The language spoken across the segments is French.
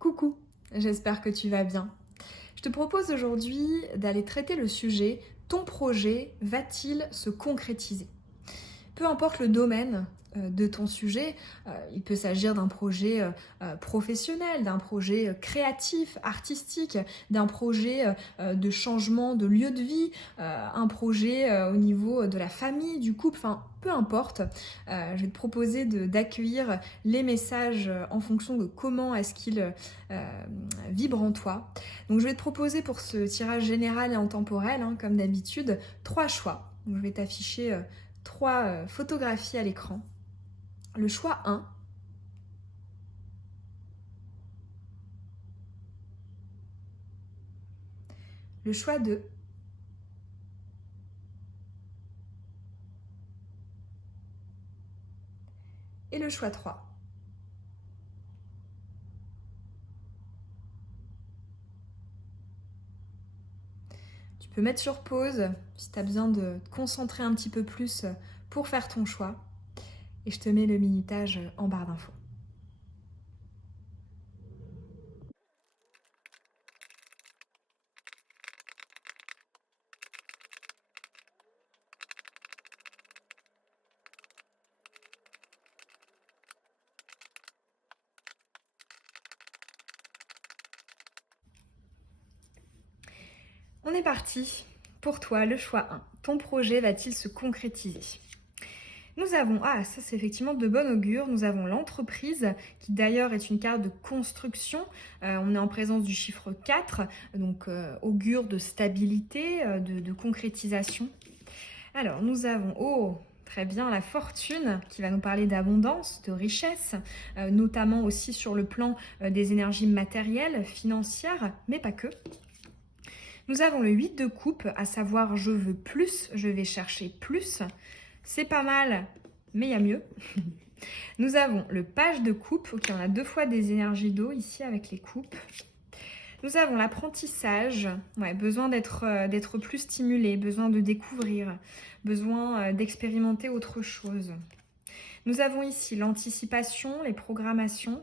Coucou, j'espère que tu vas bien. Je te propose aujourd'hui d'aller traiter le sujet ton projet va-t-il se concrétiser? Peu importe le domaine de ton sujet, il peut s'agir d'un projet professionnel, d'un projet créatif, artistique, d'un projet de changement de lieu de vie, un projet au niveau de la famille, du couple, enfin peu importe. Je vais te proposer d'accueillir les messages en fonction de comment est-ce qu'ils vibrent en toi. Donc je vais te proposer pour ce tirage général et intemporel, comme d'habitude, 3 choix. Donc, je vais t'afficher 3 photographies à l'écran. Le choix 1, le choix 2, et le choix 3. Tu peux mettre sur pause si tu as besoin de te concentrer un petit peu plus pour faire ton choix. Et je te mets le minutage en barre d'infos. On est parti. Pour toi, le choix 1. Ton projet va-t-il se concrétiser? Nous avons, ça c'est effectivement de bon augure, nous avons l'entreprise qui d'ailleurs est une carte de construction. On est en présence du chiffre 4, donc augure de stabilité, de concrétisation. Alors nous avons, très bien, la fortune qui va nous parler d'abondance, de richesse, notamment aussi sur le plan des énergies matérielles, financières, mais pas que. Nous avons le 8 de coupe, à savoir je veux plus, je vais chercher plus. C'est pas mal, mais il y a mieux. Nous avons le page de coupe, ok, on a 2 fois des énergies d'eau ici avec les coupes. Nous avons l'apprentissage, besoin d'être plus stimulé, besoin de découvrir, besoin d'expérimenter autre chose. Nous avons ici l'anticipation, les programmations.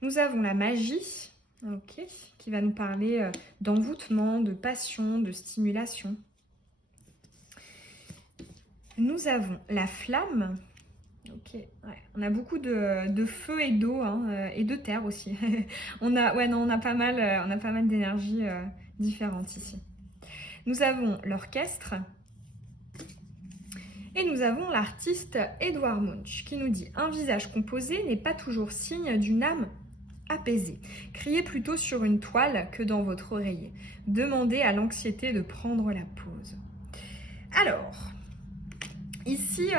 Nous avons la magie, ok, qui va nous parler d'envoûtement, de passion, de stimulation. Nous avons la flamme. Ok, on a beaucoup de feu et d'eau et de terre aussi. on a pas mal d'énergies différentes ici. Nous avons l'orchestre et nous avons l'artiste Edouard Munch qui nous dit « Un visage composé n'est pas toujours signe d'une âme apaisée. Criez plutôt sur une toile que dans votre oreiller. Demandez à l'anxiété de prendre la pause. » Alors, ici,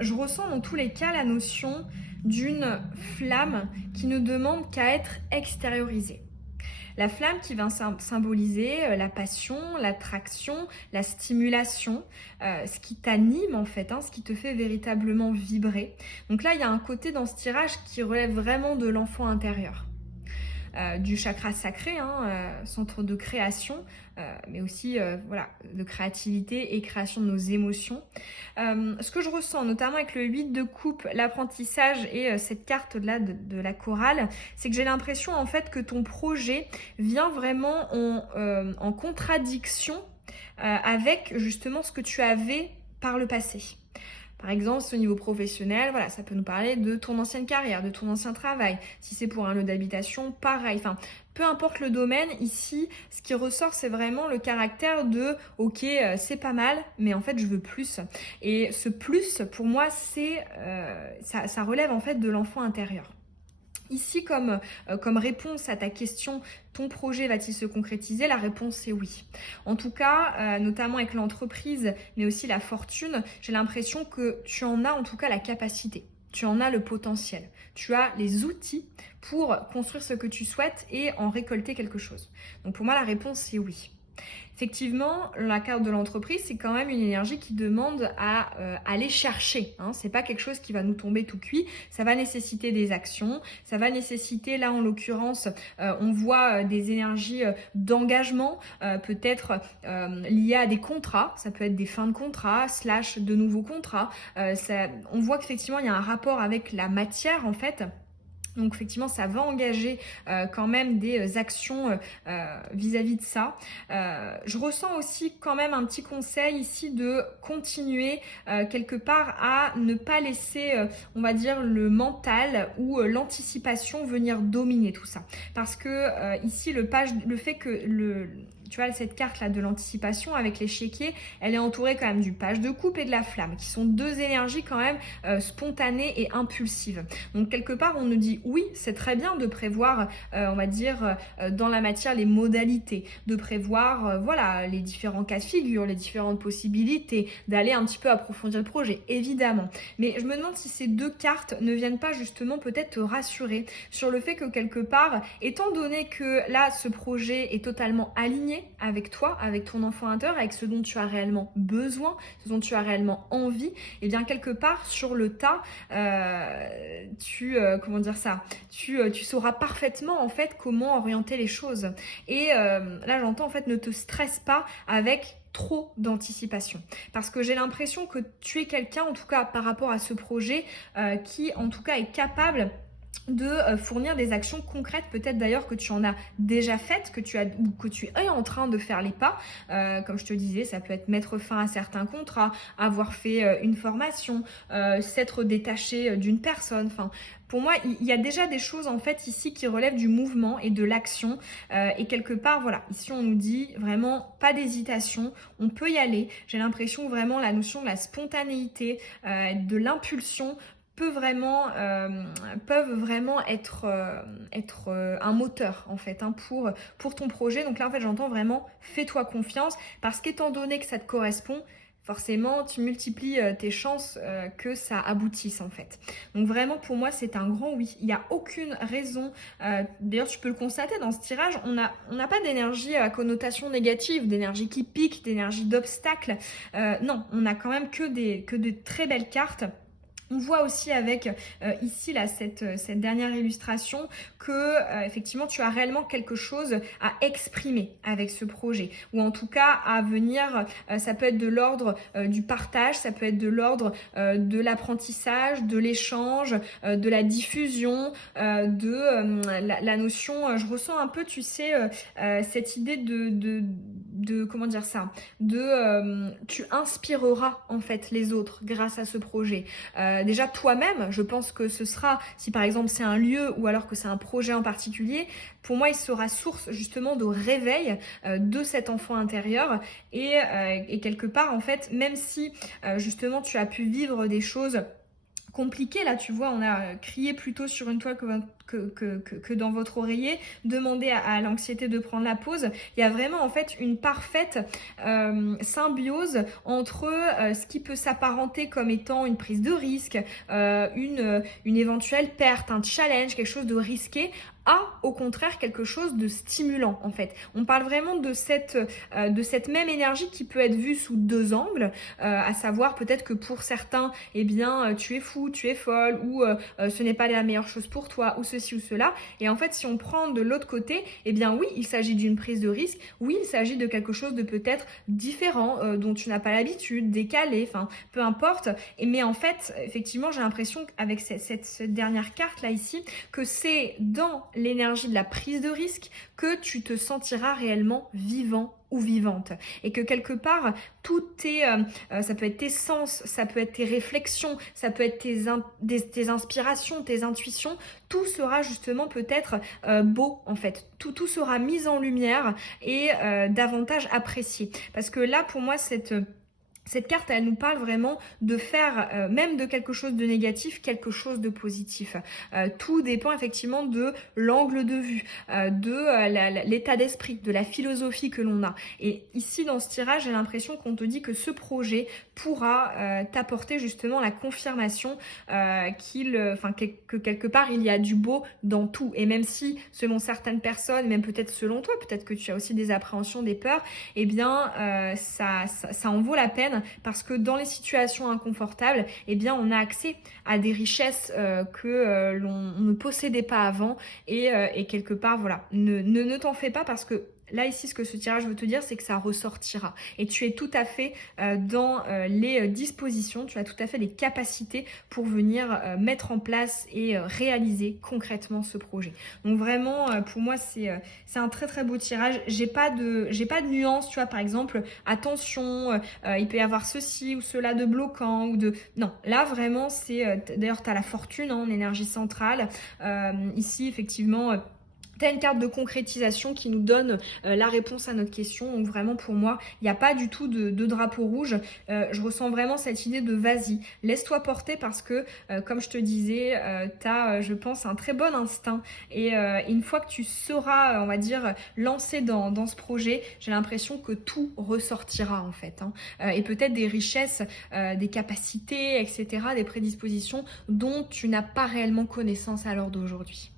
je ressens dans tous les cas la notion d'une flamme qui ne demande qu'à être extériorisée. La flamme qui va symboliser la passion, l'attraction, la stimulation, ce qui t'anime en fait, ce qui te fait véritablement vibrer. Donc là, il y a un côté dans ce tirage qui relève vraiment de l'enfant intérieur. Du chakra sacré, centre de création, mais aussi de créativité et création de nos émotions. Ce que je ressens, notamment avec le 8 de coupe, l'apprentissage et cette carte-là de la chorale, c'est que j'ai l'impression en fait que ton projet vient vraiment en contradiction avec justement ce que tu avais par le passé. Par exemple, au niveau professionnel, ça peut nous parler de ton ancienne carrière, de ton ancien travail. Si c'est pour un lieu d'habitation, pareil. Enfin, peu importe le domaine, ici, ce qui ressort, c'est vraiment le caractère de « Ok, c'est pas mal, mais en fait, je veux plus ». Et ce plus, pour moi, ça relève en fait de l'enfant intérieur. Ici, comme réponse à ta question, ton projet va-t-il se concrétiser? La réponse est oui. En tout cas, notamment avec l'entreprise, mais aussi la fortune, j'ai l'impression que tu en as en tout cas la capacité. Tu en as le potentiel. Tu as les outils pour construire ce que tu souhaites et en récolter quelque chose. Donc pour moi, la réponse c'est oui. Effectivement, la carte de l'entreprise, c'est quand même une énergie qui demande à aller chercher. C'est pas quelque chose qui va nous tomber tout cuit. Ça va nécessiter des actions. Ça va nécessiter, là en l'occurrence, on voit des énergies d'engagement, peut-être liées à des contrats. Ça peut être des fins de contrat, / de nouveaux contrats. On voit qu'effectivement, il y a un rapport avec la matière, en fait. Donc effectivement, ça va engager quand même des actions vis-à-vis de ça. Je ressens aussi quand même un petit conseil ici de continuer quelque part à ne pas laisser, on va dire, le mental ou l'anticipation venir dominer tout ça. Parce que ici, le fait que tu vois, cette carte-là de l'anticipation avec l'échiquier, elle est entourée quand même du page de coupe et de la flamme, qui sont deux énergies quand même spontanées et impulsives. Donc quelque part, on nous dit oui, c'est très bien de prévoir, on va dire, dans la matière, les modalités, de prévoir, voilà, les différents cas de figure, les différentes possibilités, d'aller un petit peu approfondir le projet, évidemment. Mais je me demande si ces deux cartes ne viennent pas justement peut-être te rassurer sur le fait que quelque part, étant donné que là, ce projet est totalement aligné avec toi, avec ton enfant intérieur, avec ce dont tu as réellement besoin, ce dont tu as réellement envie, et bien quelque part sur le tas, comment dire ça, tu sauras parfaitement en fait comment orienter les choses. Et là j'entends en fait ne te stresse pas avec trop d'anticipation. Parce que j'ai l'impression que tu es quelqu'un, en tout cas par rapport à ce projet, qui en tout cas est capable de fournir des actions concrètes, peut-être d'ailleurs que tu en as déjà faites, ou que tu es en train de faire les pas. Comme je te disais, ça peut être mettre fin à certains contrats, avoir fait une formation, s'être détaché d'une personne. Enfin, pour moi, il y a déjà des choses en fait ici qui relèvent du mouvement et de l'action. Et quelque part, voilà, ici on nous dit vraiment pas d'hésitation, on peut y aller. J'ai l'impression vraiment la notion de la spontanéité, de l'impulsion peuvent vraiment être un moteur en fait pour ton projet. Donc là en fait j'entends vraiment fais-toi confiance parce qu'étant donné que ça te correspond, forcément tu multiplies tes chances que ça aboutisse en fait. Donc vraiment pour moi c'est un grand oui. Il n'y a aucune raison, d'ailleurs tu peux le constater dans ce tirage, on n'a pas d'énergie à connotation négative, d'énergie qui pique, d'énergie d'obstacle. Non, on a quand même que de très belles cartes. On voit aussi avec ici là cette dernière illustration que effectivement tu as réellement quelque chose à exprimer avec ce projet ou en tout cas à venir, ça peut être de l'ordre du partage, ça peut être de l'ordre de l'apprentissage, de l'échange, de la diffusion, la notion, je ressens un peu tu sais cette idée de comment dire ça, tu inspireras en fait les autres grâce à ce projet. Déjà toi-même, je pense que ce sera, si par exemple c'est un lieu ou alors que c'est un projet en particulier, pour moi il sera source justement de réveil de cet enfant intérieur et quelque part en fait, même si justement tu as pu vivre des choses compliqué. Là, tu vois, on a crié plutôt sur une toile que dans votre oreiller, demandé à l'anxiété de prendre la pause. Il y a vraiment en fait une parfaite symbiose entre ce qui peut s'apparenter comme étant une prise de risque, une éventuelle perte, un challenge, quelque chose de risqué, au contraire quelque chose de stimulant en fait. On parle vraiment de cette même énergie qui peut être vue sous deux angles, à savoir peut-être que pour certains, eh bien tu es fou, tu es folle ou ce n'est pas la meilleure chose pour toi ou ceci ou cela. Et en fait si on prend de l'autre côté, eh bien oui, il s'agit d'une prise de risque, oui, il s'agit de quelque chose de peut-être différent, dont tu n'as pas l'habitude, décalé, enfin peu importe. Mais en fait, effectivement, j'ai l'impression qu'avec cette dernière carte là ici, que c'est dans l'énergie de la prise de risque que tu te sentiras réellement vivant ou vivante et que quelque part ça peut être tes sens, ça peut être tes réflexions, ça peut être tes inspirations, tes intuitions, tout sera justement peut-être beau en fait, tout sera mis en lumière et davantage apprécié parce que là pour moi cette carte, elle nous parle vraiment de faire, même de quelque chose de négatif, quelque chose de positif. Tout dépend effectivement de l'angle de vue, de l'état d'esprit, de la philosophie que l'on a. Et ici, dans ce tirage, j'ai l'impression qu'on te dit que ce projet pourra t'apporter justement la confirmation que quelque part, il y a du beau dans tout. Et même si, selon certaines personnes, même peut-être selon toi, peut-être que tu as aussi des appréhensions, des peurs, eh bien, ça en vaut la peine parce que dans les situations inconfortables, eh bien, on a accès à des richesses que l'on ne possédait pas avant et quelque part, voilà, ne t'en fais pas parce que là ici, ce que ce tirage veut te dire, c'est que ça ressortira. Et tu es tout à fait dans les dispositions, tu as tout à fait les capacités pour venir mettre en place et réaliser concrètement ce projet. Donc vraiment, pour moi, c'est un très très beau tirage. J'ai pas de nuance, tu vois, par exemple, attention, il peut y avoir ceci ou cela de bloquant ou de... Non, là vraiment, c'est... D'ailleurs, tu as la fortune en énergie centrale. Ici, effectivement... Tu as une carte de concrétisation qui nous donne la réponse à notre question. Donc vraiment pour moi, il n'y a pas du tout de drapeau rouge. Je ressens vraiment cette idée de vas-y, laisse-toi porter parce que, comme je te disais, tu as, je pense, un très bon instinct. Et une fois que tu seras, on va dire, lancé dans ce projet, j'ai l'impression que tout ressortira en fait. Et peut-être des richesses, des capacités, etc., des prédispositions dont tu n'as pas réellement connaissance à l'heure d'aujourd'hui.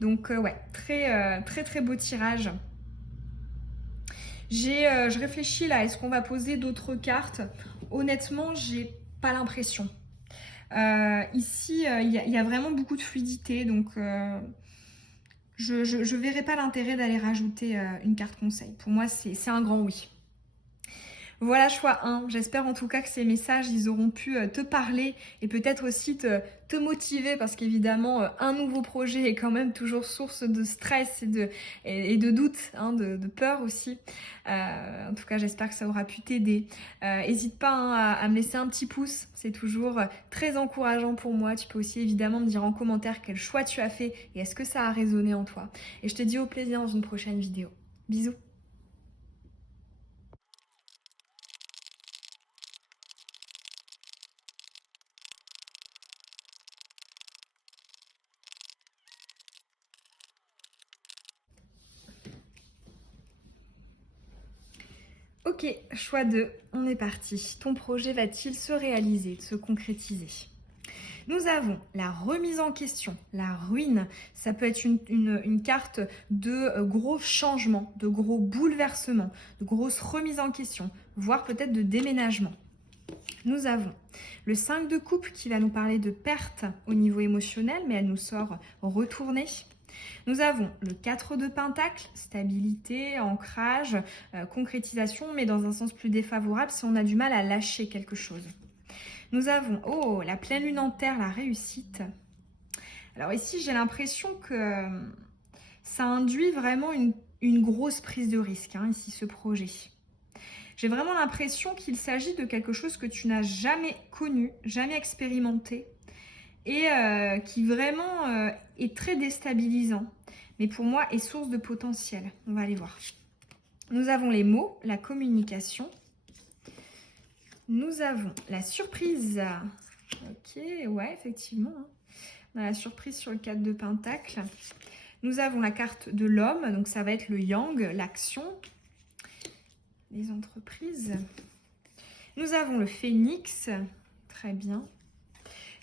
Donc ouais, très très beau tirage. Je réfléchis là, est-ce qu'on va poser d'autres cartes? Honnêtement, j'ai pas l'impression. Ici, il y a vraiment beaucoup de fluidité, donc je verrai pas l'intérêt d'aller rajouter une carte conseil. Pour moi, c'est un grand oui. Voilà, choix 1. J'espère en tout cas que ces messages, ils auront pu te parler et peut-être aussi te motiver parce qu'évidemment, un nouveau projet est quand même toujours source de stress et de doute, de peur aussi. En tout cas, j'espère que ça aura pu t'aider. N'hésite pas à me laisser un petit pouce, c'est toujours très encourageant pour moi. Tu peux aussi évidemment me dire en commentaire quel choix tu as fait et est-ce que ça a résonné en toi. Et je te dis au plaisir dans une prochaine vidéo. Bisous. Ok, choix 2, on est parti. Ton projet va-t-il se réaliser, se concrétiser? Nous avons la remise en question, la ruine. Ça peut être une carte de gros changements, de gros bouleversements, de grosses remises en question, voire peut-être de déménagement. Nous avons le 5 de coupe qui va nous parler de perte au niveau émotionnel, mais elle nous sort retournée. Nous avons le 4 de pentacle, stabilité, ancrage, concrétisation, mais dans un sens plus défavorable si on a du mal à lâcher quelque chose. Nous avons, la pleine lune en terre, la réussite. Alors ici, j'ai l'impression que ça induit vraiment une grosse prise de risque, ici, ce projet. J'ai vraiment l'impression qu'il s'agit de quelque chose que tu n'as jamais connu, jamais expérimenté, et qui vraiment est très déstabilisant, mais pour moi est source de potentiel. On va aller voir. Nous avons les mots, la communication. Nous avons la surprise. Ok, ouais, effectivement. On a la surprise sur le 4 de pentacle. Nous avons la carte de l'homme, donc ça va être le yang, l'action, les entreprises. Nous avons le phénix, très bien.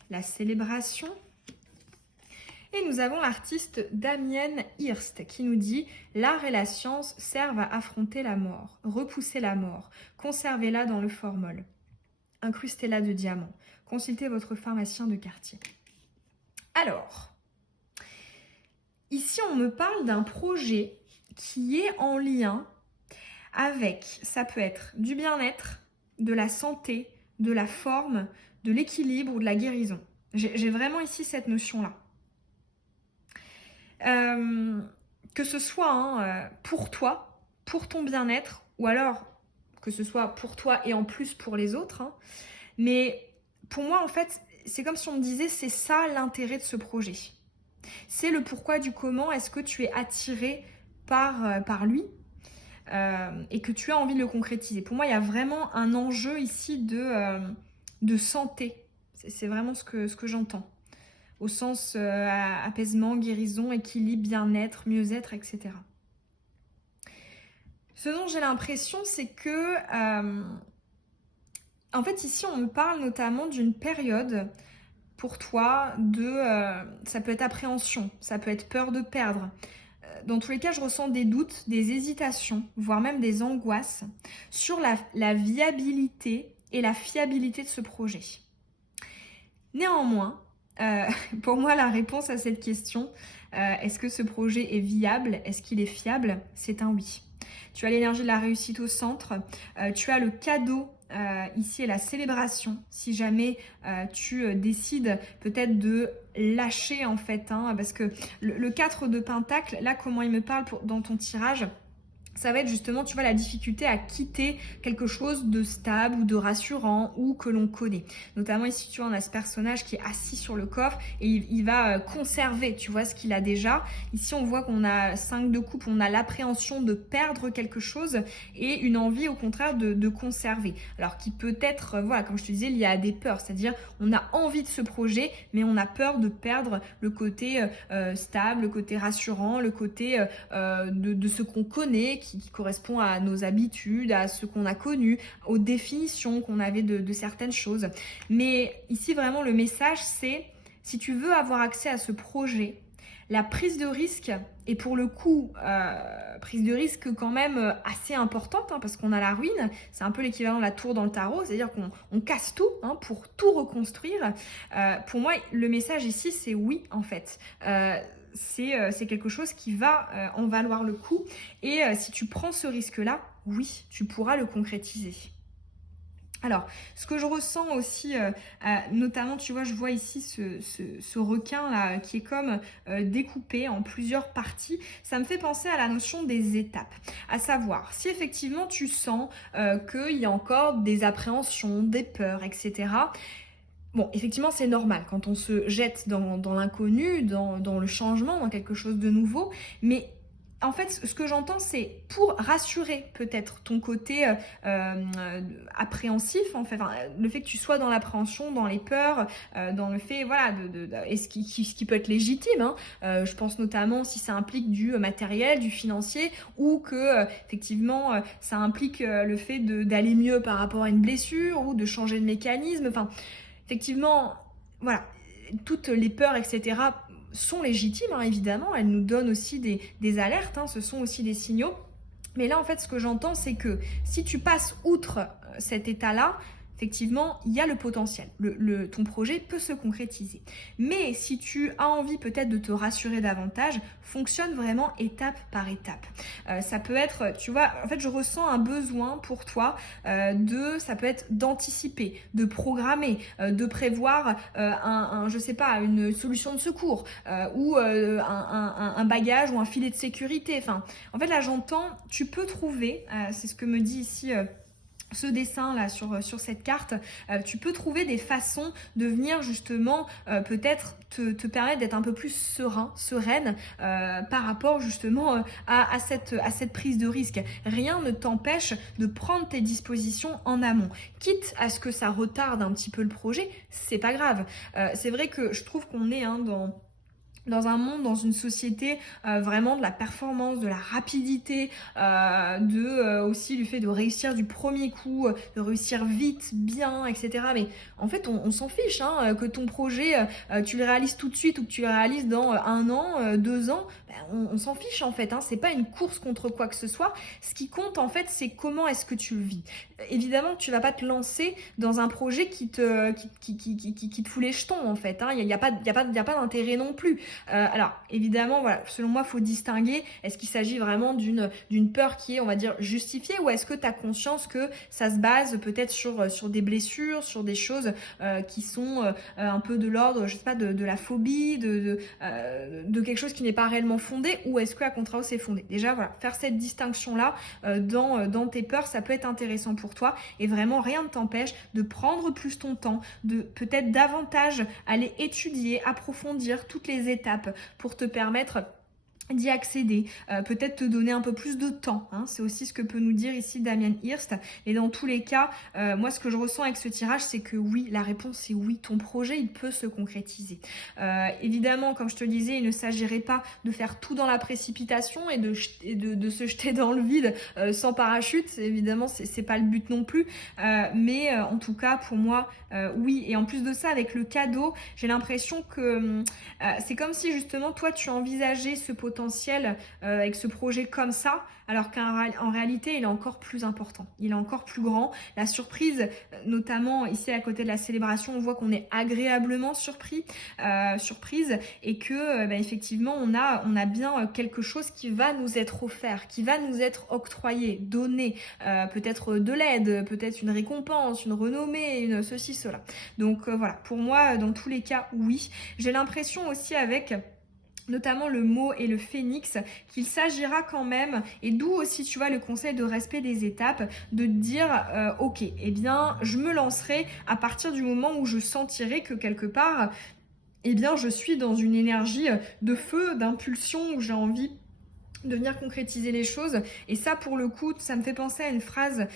La célébration. Et nous avons l'artiste Damien Hirst qui nous dit « L'art et la science servent à affronter la mort, repousser la mort, conservez-la dans le formol, incrustez-la de diamants, consultez votre pharmacien de quartier. » Alors, ici on me parle d'un projet qui est en lien avec, ça peut être du bien-être, de la santé, de la forme, de l'équilibre ou de la guérison. J'ai vraiment ici cette notion-là. Que ce soit pour toi, pour ton bien-être, ou alors que ce soit pour toi et en plus pour les autres. Mais pour moi, en fait, c'est comme si on me disait, c'est ça l'intérêt de ce projet. C'est le pourquoi du comment est-ce que tu es attiré par lui et que tu as envie de le concrétiser. Pour moi, il y a vraiment un enjeu ici de santé. C'est vraiment ce que j'entends. Au sens apaisement, guérison, équilibre, bien-être, mieux-être, etc. Ce dont j'ai l'impression, c'est que... en fait, ici, on me parle notamment d'une période pour toi ça peut être appréhension, ça peut être peur de perdre. Dans tous les cas, je ressens des doutes, des hésitations, voire même des angoisses sur la viabilité et la fiabilité de ce projet. Néanmoins, Euh, pour moi, la réponse à cette question, est-ce que ce projet est viable? Est-ce qu'il est fiable? C'est un oui. Tu as l'énergie de la réussite au centre. Tu as le cadeau ici et la célébration. Si jamais tu décides peut-être de lâcher en fait, hein, parce que le 4 de Pentacle, là comment il me parle dans ton tirage, ça va être justement, tu vois, la difficulté à quitter quelque chose de stable ou de rassurant ou que l'on connaît. Notamment ici, tu vois, on a ce personnage qui est assis sur le coffre et il va conserver, tu vois, ce qu'il a déjà. Ici, on voit qu'on a 5 de coupe, on a l'appréhension de perdre quelque chose et une envie, au contraire, de conserver. Alors, qui peut être, voilà, comme je te disais, lié à des peurs. C'est-à-dire, on a envie de ce projet, mais on a peur de perdre le côté stable, le côté rassurant, le côté de ce qu'on connaît, qui correspond à nos habitudes, à ce qu'on a connu, aux définitions qu'on avait de certaines choses. Mais ici, vraiment, le message, c'est si tu veux avoir accès à ce projet, la prise de risque, et pour le coup, prise de risque quand même assez importante, hein, parce qu'on a la ruine, c'est un peu l'équivalent de la tour dans le tarot, c'est-à-dire qu'on casse tout hein, pour tout reconstruire. Pour moi, le message ici, c'est oui, en fait. C'est quelque chose qui va en valoir le coup. Et si tu prends ce risque-là, oui, tu pourras le concrétiser. Alors, ce que je ressens aussi, notamment, tu vois, je vois ici ce requin-là qui est comme découpé en plusieurs parties. Ça me fait penser à la notion des étapes. À savoir, si effectivement tu sens qu'il y a encore des appréhensions, des peurs, etc., bon, effectivement, c'est normal quand on se jette dans l'inconnu, dans le changement, dans quelque chose de nouveau. Mais en fait, ce que j'entends, c'est pour rassurer peut-être ton côté appréhensif, en fait, enfin, le fait que tu sois dans l'appréhension, dans les peurs, dans le fait, voilà, et ce qui peut être légitime. Hein. Je pense notamment si ça implique du matériel, du financier, ou que effectivement ça implique le fait d'aller mieux par rapport à une blessure ou de changer de mécanisme. Enfin, effectivement, voilà, toutes les peurs, etc., sont légitimes, hein, évidemment. Elles nous donnent aussi des alertes, hein, ce sont aussi des signaux. Mais là, en fait, ce que j'entends, c'est que si tu passes outre cet état-là, effectivement, il y a le potentiel. Ton projet peut se concrétiser. Mais si tu as envie peut-être de te rassurer davantage, fonctionne vraiment étape par étape. Ça peut être, tu vois, en fait, je ressens un besoin pour toi ça peut être d'anticiper, de programmer, de prévoir je sais pas, une solution de secours ou un bagage ou un filet de sécurité. Enfin, en fait, là, j'entends, tu peux trouver, c'est ce que me dit ici ce dessin là sur cette carte, tu peux trouver des façons de venir justement peut-être te permettre d'être un peu plus sereine par rapport justement à cette prise de risque. Rien ne t'empêche de prendre tes dispositions en amont. Quitte à ce que ça retarde un petit peu le projet, c'est pas grave. C'est vrai que je trouve qu'on est dans un monde, dans une société vraiment de la performance, de la rapidité, aussi du fait de réussir du premier coup, de réussir vite, bien, etc. Mais en fait, on s'en fiche, hein, que ton projet, tu le réalises tout de suite ou que tu le réalises dans 1 an, 2 ans, on s'en fiche en fait. Hein, c'est pas une course contre quoi que ce soit. Ce qui compte en fait, c'est comment est-ce que tu le vis. Évidemment, tu vas pas te lancer dans un projet qui te fout les jetons en fait. Hein. Il y a pas d'intérêt non plus. Alors évidemment, voilà, selon moi, il faut distinguer. Est-ce qu'il s'agit vraiment d'une peur qui est, on va dire, justifiée, ou est-ce que tu as conscience que ça se base peut-être sur des blessures, sur des choses qui sont un peu de l'ordre, je sais pas, de la phobie, de quelque chose qui n'est pas réellement fondé, ou est-ce qu'à contrario c'est fondé. Déjà, voilà, faire cette distinction-là dans tes peurs, ça peut être intéressant pour toi, et vraiment rien ne t'empêche de prendre plus ton temps, de peut-être davantage aller étudier, approfondir toutes les étapes pour te permettre d'y accéder, peut-être te donner un peu plus de temps, hein. C'est aussi ce que peut nous dire ici Damien Hirst. Et dans tous les cas, moi ce que je ressens avec ce tirage, c'est que oui, la réponse est oui, ton projet il peut se concrétiser. Évidemment, comme je te le disais, il ne s'agirait pas de faire tout dans la précipitation et de se jeter dans le vide sans parachute. Évidemment, c'est pas le but non plus, mais en tout cas pour moi, oui. Et en plus de ça, avec le cadeau, j'ai l'impression que c'est comme si justement toi tu envisageais ce potentiel potentiel avec ce projet comme ça, alors qu'en réalité, il est encore plus important. Il est encore plus grand. La surprise, notamment ici à côté de la célébration, on voit qu'on est agréablement surprise et que effectivement, on a bien quelque chose qui va nous être offert, qui va nous être octroyé, donné, peut-être de l'aide, peut-être une récompense, une renommée, une ceci, cela. Donc voilà, pour moi, dans tous les cas, oui. J'ai l'impression aussi avec notamment le mot et le phénix, qu'il s'agira quand même, et d'où aussi tu vois le conseil de respect des étapes, de te dire ok, eh bien je me lancerai à partir du moment où je sentirai que quelque part, eh bien je suis dans une énergie de feu, d'impulsion, où j'ai envie de venir concrétiser les choses. Et ça, pour le coup, ça me fait penser à une phrase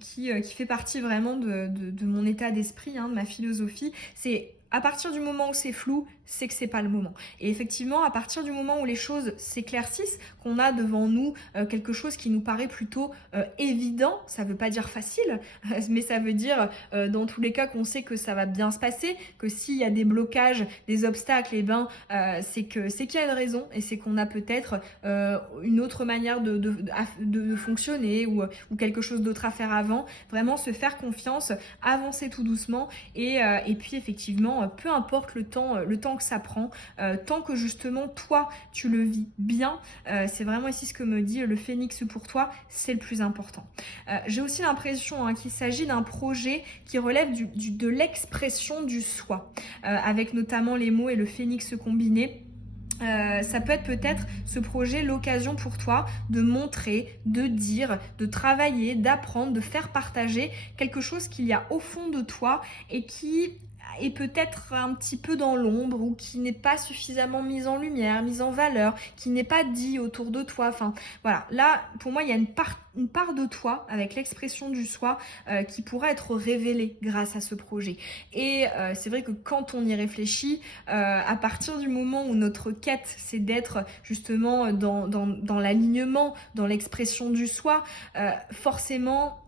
qui fait partie vraiment de mon état d'esprit, de ma philosophie. C'est à partir du moment où c'est flou, c'est que c'est pas le moment. Et effectivement, à partir du moment où les choses s'éclaircissent, qu'on a devant nous quelque chose qui nous paraît plutôt évident, ça veut pas dire facile, mais ça veut dire dans tous les cas qu'on sait que ça va bien se passer, que s'il y a des blocages, des obstacles, c'est qu'il y a une raison, et c'est qu'on a peut-être une autre manière de fonctionner ou quelque chose d'autre à faire avant. Vraiment se faire confiance, avancer tout doucement et puis effectivement, peu importe le temps que ça prend, tant que justement toi tu le vis bien, c'est vraiment ici ce que me dit le phénix pour toi, c'est le plus important. J'ai aussi l'impression qu'il s'agit d'un projet qui relève de l'expression du soi, avec notamment les mots et le phénix combiné. Ça peut être peut-être ce projet l'occasion pour toi de montrer, de dire, de travailler, d'apprendre, de faire partager quelque chose qu'il y a au fond de toi et qui est peut-être un petit peu dans l'ombre ou qui n'est pas suffisamment mise en lumière, mise en valeur, qui n'est pas dit autour de toi. Enfin, voilà. Là, pour moi, il y a une part de toi avec l'expression du soi qui pourra être révélée grâce à ce projet. Et c'est vrai que quand on y réfléchit, à partir du moment où notre quête, c'est d'être justement dans l'alignement, dans l'expression du soi, forcément,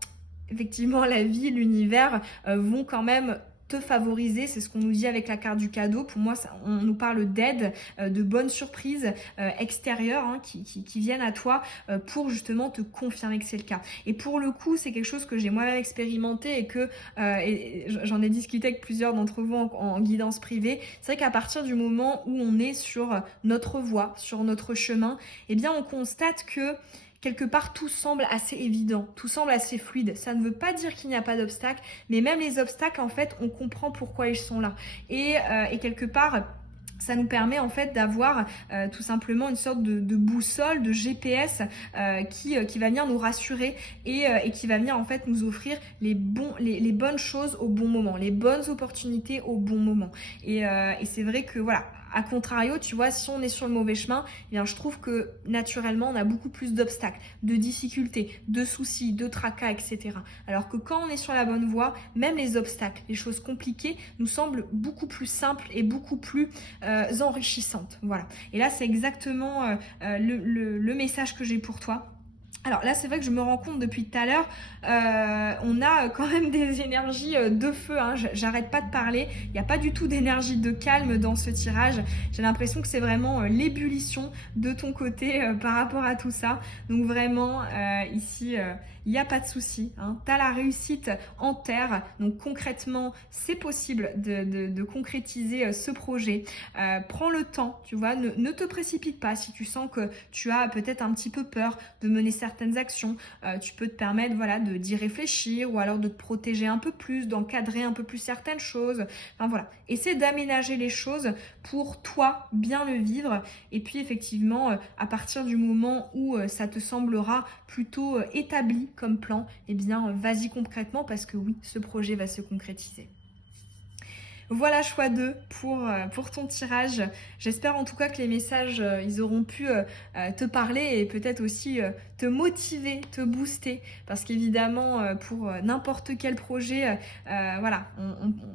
effectivement, la vie, l'univers vont quand même te favoriser, c'est ce qu'on nous dit avec la carte du cadeau. Pour moi, on nous parle d'aide, de bonnes surprises extérieures qui viennent à toi pour justement te confirmer que c'est le cas. Et pour le coup, c'est quelque chose que j'ai moi-même expérimenté et que j'en ai discuté avec plusieurs d'entre vous en guidance privée. C'est vrai qu'à partir du moment où on est sur notre voie, sur notre chemin, eh bien on constate que quelque part, tout semble assez évident, tout semble assez fluide. Ça ne veut pas dire qu'il n'y a pas d'obstacles, mais même les obstacles, en fait, on comprend pourquoi ils sont là. Et quelque part, ça nous permet en fait d'avoir tout simplement une sorte de boussole, de GPS qui va venir nous rassurer et qui va venir en fait nous offrir les bonnes choses au bon moment, les bonnes opportunités au bon moment. Et c'est vrai que voilà, à contrario, tu vois, si on est sur le mauvais chemin, eh bien, je trouve que naturellement, on a beaucoup plus d'obstacles, de difficultés, de soucis, de tracas, etc. Alors que quand on est sur la bonne voie, même les obstacles, les choses compliquées, nous semblent beaucoup plus simples et beaucoup plus enrichissantes. Voilà. Et là, c'est exactement le message que j'ai pour toi. Alors là, c'est vrai que je me rends compte depuis tout à l'heure, on a quand même des énergies de feu, j'arrête pas de parler, il n'y a pas du tout d'énergie de calme dans ce tirage, j'ai l'impression que c'est vraiment l'ébullition de ton côté par rapport à tout ça, donc vraiment ici, il n'y a pas de souci, tu as la réussite en terre, donc concrètement, c'est possible de concrétiser ce projet, prends le temps, tu vois, ne te précipite pas si tu sens que tu as peut-être un petit peu peur de mener certaines actions, tu peux te permettre d'y réfléchir ou alors de te protéger un peu plus, d'encadrer un peu plus certaines choses. Enfin voilà, essaie d'aménager les choses pour toi bien le vivre et puis effectivement à partir du moment où ça te semblera plutôt établi comme plan, eh bien vas-y concrètement parce que oui, ce projet va se concrétiser. Voilà, choix 2 pour ton tirage. J'espère en tout cas que les messages, ils auront pu te parler et peut-être aussi te motiver, te booster. Parce qu'évidemment, pour n'importe quel projet, voilà,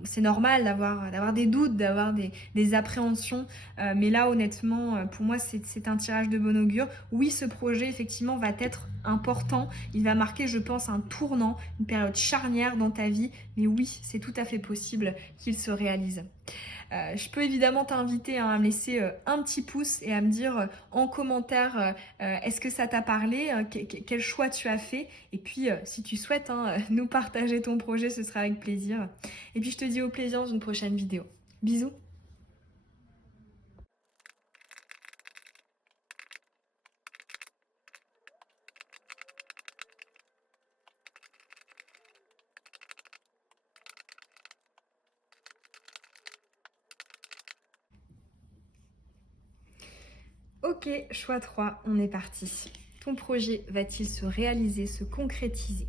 c'est normal d'avoir des doutes, d'avoir des appréhensions. Mais là, honnêtement, pour moi, c'est un tirage de bon augure. Oui, ce projet, effectivement, va être important. Il va marquer, je pense, un tournant, une période charnière dans ta vie. Mais oui, c'est tout à fait possible qu'il se réalise. Je peux évidemment t'inviter à me laisser un petit pouce et à me dire en commentaire est-ce que ça t'a parlé, quel choix tu as fait. Et puis si tu souhaites nous partager ton projet, ce sera avec plaisir. Et puis je te dis au plaisir dans une prochaine vidéo. Bisous. Ok, choix 3, on est parti. Ton projet va-t-il se réaliser, se concrétiser?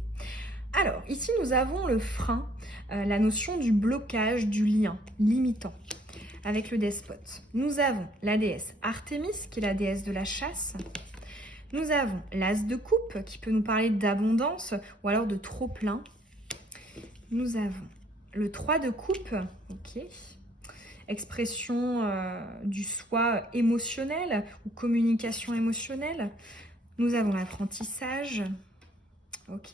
Alors, ici, nous avons le frein, la notion du blocage, du lien limitant avec le despote. Nous avons la déesse Artémis, qui est la déesse de la chasse. Nous avons l'as de coupe, qui peut nous parler d'abondance ou alors de trop-plein. Nous avons le 3 de coupe, ok, expression du soi émotionnel ou communication émotionnelle. Nous avons l'apprentissage. Ok.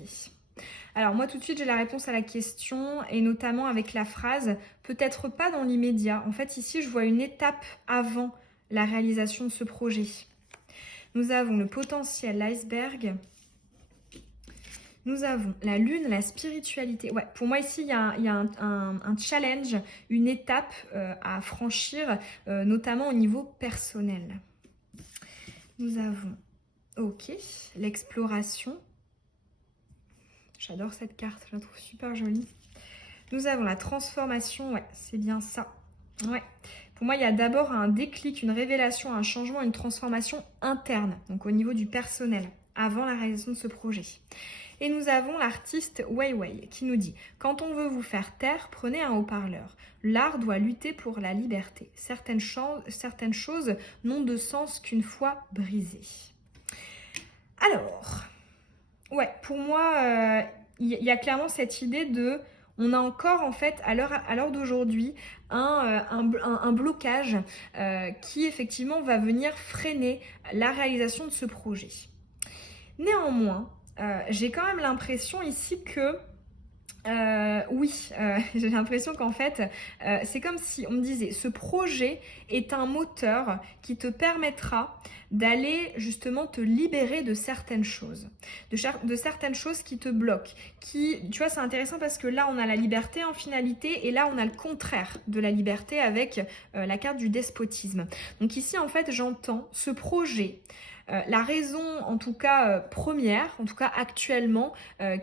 Alors moi tout de suite j'ai la réponse à la question et notamment avec la phrase « peut-être pas dans l'immédiat ». En fait ici je vois une étape avant la réalisation de ce projet. Nous avons le potentiel, l'iceberg. Nous avons la lune, la spiritualité. Ouais, pour moi ici, il y a un challenge, une étape à franchir, notamment au niveau personnel. Nous avons, ok, l'exploration. J'adore cette carte, je la trouve super jolie. Nous avons la transformation, ouais, c'est bien ça. Ouais. Pour moi, il y a d'abord un déclic, une révélation, un changement, une transformation interne, donc au niveau du personnel, avant la réalisation de ce projet. Et nous avons l'artiste Wei Wei qui nous dit « Quand on veut vous faire taire, prenez un haut-parleur. L'art doit lutter pour la liberté. Certaines choses n'ont de sens qu'une fois brisées. » Alors, ouais, pour moi, il y a clairement cette idée de... On a encore, en fait, à l'heure d'aujourd'hui, un blocage qui, effectivement, va venir freiner la réalisation de ce projet. Néanmoins, j'ai quand même l'impression ici que j'ai l'impression qu'en fait, c'est comme si on me disait, ce projet est un moteur qui te permettra d'aller justement te libérer de certaines choses, de certaines choses qui te bloquent. Tu vois, c'est intéressant parce que là, on a la liberté en finalité et là, on a le contraire de la liberté avec la carte du despotisme. Donc ici, en fait, j'entends ce projet. La raison, en tout cas première, en tout cas actuellement,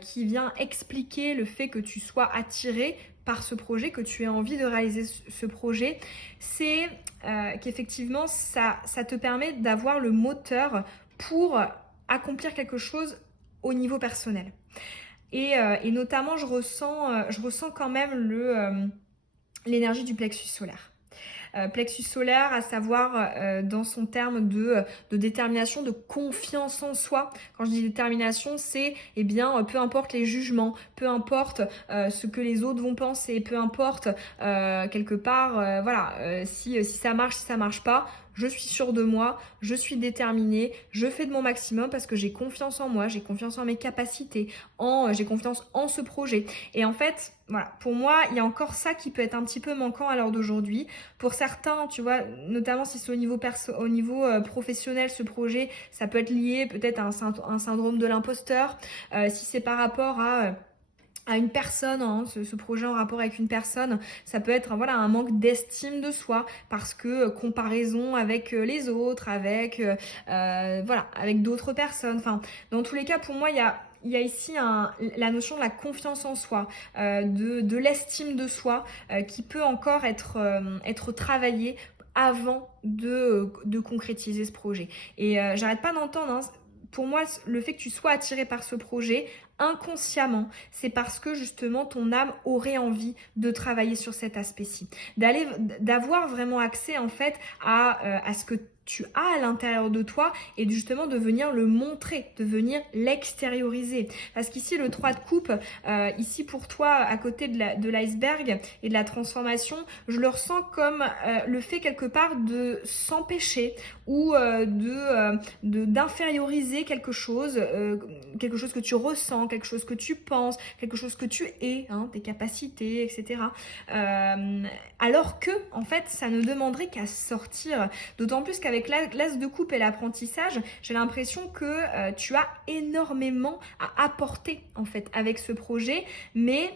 qui vient expliquer le fait que tu sois attiré par ce projet, que tu aies envie de réaliser ce projet, c'est qu'effectivement, ça te permet d'avoir le moteur pour accomplir quelque chose au niveau personnel. Et notamment, je ressens quand même l'énergie du plexus solaire. Plexus solaire, à savoir dans son terme de détermination, de confiance en soi. Quand je dis détermination, c'est peu importe les jugements, peu importe ce que les autres vont penser, peu importe quelque part, si ça marche, si ça marche pas, je suis sûre de moi, je suis déterminée, je fais de mon maximum parce que j'ai confiance en moi, j'ai confiance en mes capacités, j'ai confiance en ce projet. Et en fait, voilà, pour moi, il y a encore ça qui peut être un petit peu manquant à l'heure d'aujourd'hui. Pour certains, tu vois, notamment si c'est au niveau professionnel, ce projet, ça peut être lié peut-être à un syndrome de l'imposteur. Si c'est par rapport à une personne, ce projet en rapport avec une personne, ça peut être un manque d'estime de soi parce que comparaison avec les autres, avec d'autres personnes. Enfin, dans tous les cas, pour moi, il y a ici la notion de la confiance en soi, de l'estime de soi qui peut encore être travaillée avant de concrétiser ce projet. Et j'arrête pas d'entendre, pour moi, le fait que tu sois attiré par ce projet, inconsciemment, c'est parce que justement ton âme aurait envie de travailler sur cet aspect-ci, d'avoir vraiment accès en fait à ce que tu as à l'intérieur de toi et justement de venir le montrer, de venir l'extérioriser. Parce qu'ici, le 3 de coupe, ici pour toi, à côté de l'iceberg et de la transformation, je le ressens comme le fait quelque part de s'empêcher ou d'inférioriser quelque chose que tu ressens, quelque chose que tu penses, quelque chose que tu es, hein, tes capacités, etc. Alors que, en fait, ça ne demanderait qu'à sortir. D'autant plus qu'avec l'as de coupe et l'apprentissage, j'ai l'impression que tu as énormément à apporter, en fait, avec ce projet, mais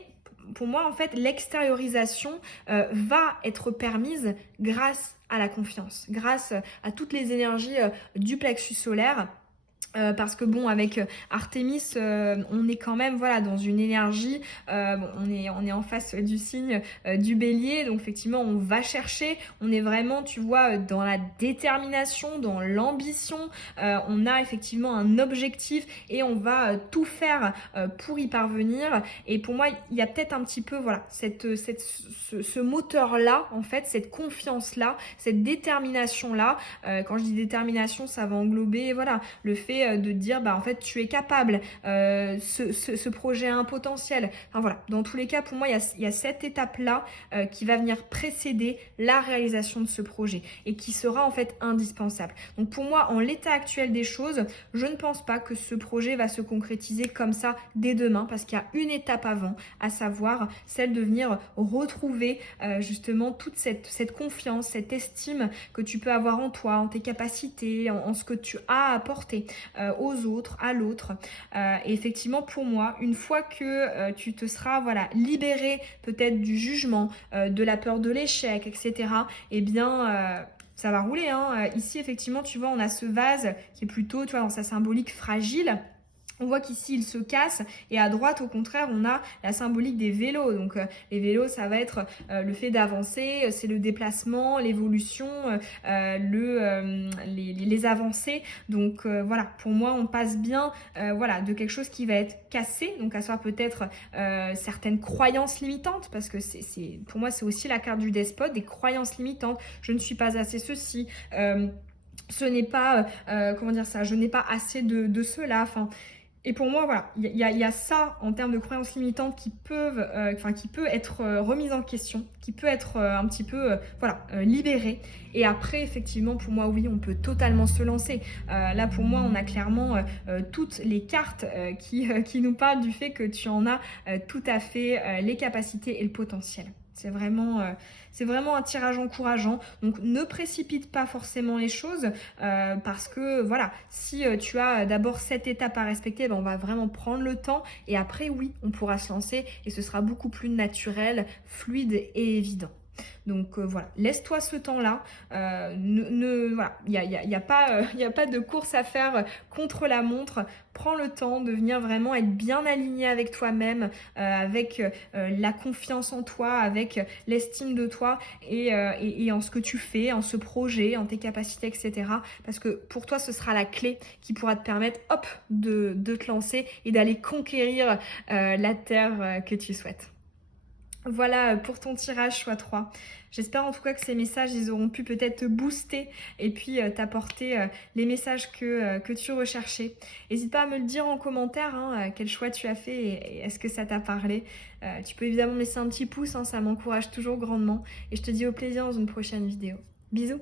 pour moi, en fait, l'extériorisation va être permise grâce à la confiance, grâce à toutes les énergies du plexus solaire. Parce que bon, avec Artémis, on est quand même voilà dans une énergie. Bon, on est en face du signe du Bélier, donc effectivement, on va chercher. On est vraiment, tu vois, dans la détermination, dans l'ambition. On a effectivement un objectif et on va tout faire pour y parvenir. Et pour moi, il y a peut-être un petit peu voilà ce moteur-là, en fait, cette confiance-là, cette détermination-là. Quand je dis détermination, ça va englober voilà le fait de dire bah en fait tu es capable, ce projet a un potentiel. Enfin voilà, dans tous les cas pour moi il y a cette étape là qui va venir précéder la réalisation de ce projet et qui sera en fait indispensable. Donc pour moi en l'état actuel des choses, je ne pense pas que ce projet va se concrétiser comme ça dès demain parce qu'il y a une étape avant, à savoir celle de venir retrouver justement toute cette confiance, cette estime que tu peux avoir en toi, en tes capacités, en ce que tu as à apporter aux autres, à l'autre. Et effectivement, pour moi, une fois que tu te seras voilà, libéré peut-être du jugement, de la peur de l'échec, etc., eh bien... ça va rouler, hein. Ici, effectivement, tu vois, on a ce vase qui est plutôt, tu vois, dans sa symbolique fragile. On voit qu'ici, il se casse et à droite, au contraire, on a la symbolique des vélos. Donc, les vélos, ça va être le fait d'avancer, c'est le déplacement, l'évolution, les avancées. Donc, voilà, pour moi, on passe bien voilà, de quelque chose qui va être cassé, donc à savoir peut-être certaines croyances limitantes, parce que pour moi, c'est aussi la carte du despote, des croyances limitantes. Je ne suis pas assez ceci. Ce n'est pas, comment dire ça, je n'ai pas assez de cela. Enfin, et pour moi, voilà, il y a ça en termes de croyances limitantes qui qui peut être remise en question, qui peut être un petit peu, libérée. Et après, effectivement, pour moi, oui, on peut totalement se lancer. Là, pour moi, on a clairement toutes les cartes qui nous parlent du fait que tu en as tout à fait les capacités et le potentiel. C'est vraiment un tirage encourageant. Donc ne précipite pas forcément les choses parce que voilà, si tu as d'abord cette étape à respecter, ben, on va vraiment prendre le temps et après oui, on pourra se lancer et ce sera beaucoup plus naturel, fluide et évident. Donc voilà, laisse-toi ce temps-là. Voilà, il y a pas de course à faire contre la montre. Prends le temps de venir vraiment être bien aligné avec toi-même, avec la confiance en toi, avec l'estime de toi et en ce que tu fais, en ce projet, en tes capacités, etc. Parce que pour toi, ce sera la clé qui pourra te permettre, hop, de te lancer et d'aller conquérir la terre que tu souhaites. Voilà pour ton tirage x3. J'espère en tout cas que ces messages, ils auront pu peut-être te booster et puis t'apporter les messages que tu recherchais. N'hésite pas à me le dire en commentaire, hein, quel choix tu as fait et est-ce que ça t'a parlé. Tu peux évidemment me laisser un petit pouce, hein, ça m'encourage toujours grandement. Et je te dis au plaisir dans une prochaine vidéo. Bisous!